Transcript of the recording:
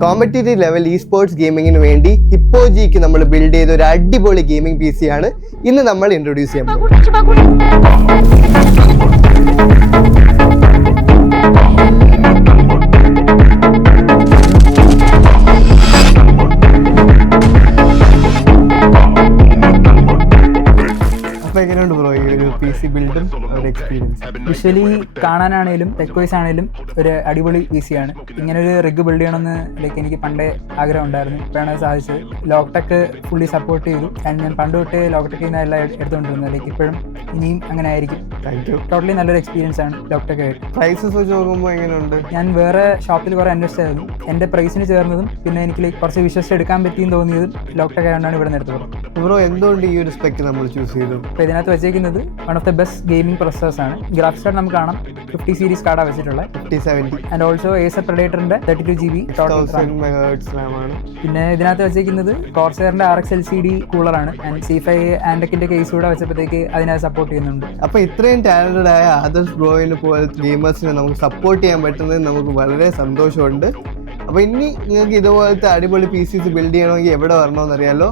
Competitive level E sports ഗെയിമിങ്ങിന് വേണ്ടി ഹിപ്പോജിക്ക് നമ്മൾ build ചെയ്ത ഒരു അടിപൊളി ഗെയിമിംഗ് പി സി ആണ് ഇന്ന് നമ്മൾ ഇൻട്രൊഡ്യൂസ് ചെയ്യാൻ പോകുന്നത്. എങ്ങനെയുണ്ട് ബ്രോ ഈ ഒരു പി സി ബിൽഡും ഒരു എക്സ്പീരിയൻസ്? വിഷ്വലി കാണാനാണേലും ടെക് വൈസ് ആണേലും ഒരു അടിപൊളി പി സി ആണ്. ഇങ്ങനെ ഒരു റിഗ് ബിൽഡ് ചെയ്യണമെന്ന് എനിക്ക് പണ്ടേ ആഗ്രഹം ഉണ്ടായിരുന്നു. ഇപ്പോഴാണ് അത് സാധിച്ചത്. ലോക്ടെക് ഫുള്ളി സപ്പോർട്ട് ചെയ്തു. ഞാൻ പണ്ട് തൊട്ട് ലോക്ടെക്കിൽ നിന്ന് എല്ലാം എടുത്തുകൊണ്ടിരുന്നത്. ഇപ്പോഴും ഇനിയും അങ്ങനെ ആയിരിക്കും. Thank you. ടോട്ടലി നല്ലൊരു എക്സ്പീരിയൻസ് ആണ് ലോക്ടെക് ആയിട്ട്. പ്രൈസസ് വെച്ച് നോക്കുമ്പോൾ എങ്ങനെയുണ്ട്? ഞാൻ വേറെ ഷോപ്പിൽ കുറേ അന്വേഷിച്ച് ആയിരുന്നു. എൻ്റെ പ്രൈസിന് ചേർന്നതും പിന്നെ എനിക്ക് കുറച്ച് വിശ്വസിച്ചെടുക്കാൻ പറ്റിയെന്ന് തോന്നിയതും ലോക്ടെക് ആയതുകൊണ്ടാണ് ഇവിടെ നിന്ന് എടുത്തത്. ബ്രോ എന്തുകൊണ്ട് ഈ ഒരു സ്പെക്ക് നമ്മൾ ചൂസ് ചെയ്തു? അപ്പോൾ ഇതിനകത്ത് വെച്ചേക്കുന്നത് one of the best gaming processors ആണ്. ഗ്രാഫിക്സ് കാർഡ് നമുക്ക് കാണാം 50 സീരീസ് കാർഡാണ് വെച്ചിട്ടുള്ളത്. 5070 ആൻഡ് ഓൾസോ Acer Predatorന്റെ 32 GB MHz RAM ആണ്. പിന്നെ ഇതിനകത്ത് വെച്ചേക്കുന്നത് കോർസെയറിന്റെ RX LCD കൂളറാണ്. ആൻഡ് C5 ആൻഡക്കിന്റെ കേസ് കൂടെ വെച്ചപ്പോഴത്തേക്ക് അതിനെ സപ്പോർട്ട് ചെയ്യുന്നുണ്ട്. അപ്പോൾ ഇത്രയും ടാലന്റഡ് ആയ ആദർശ് ബ്രോയിനെ പോലത്തെ ഗെയിമേഴ്സിനെ നമുക്ക് സപ്പോർട്ട് ചെയ്യാൻ പറ്റുന്നത് നമുക്ക് വളരെ സന്തോഷമുണ്ട്. അപ്പോൾ ഇനി നിങ്ങൾക്ക് ഇതുപോലത്തെ അടിപൊളി പി സിസ് ബിൽഡ് ചെയ്യണമെങ്കിൽ എവിടെ വരണമെന്ന് അറിയാലോ.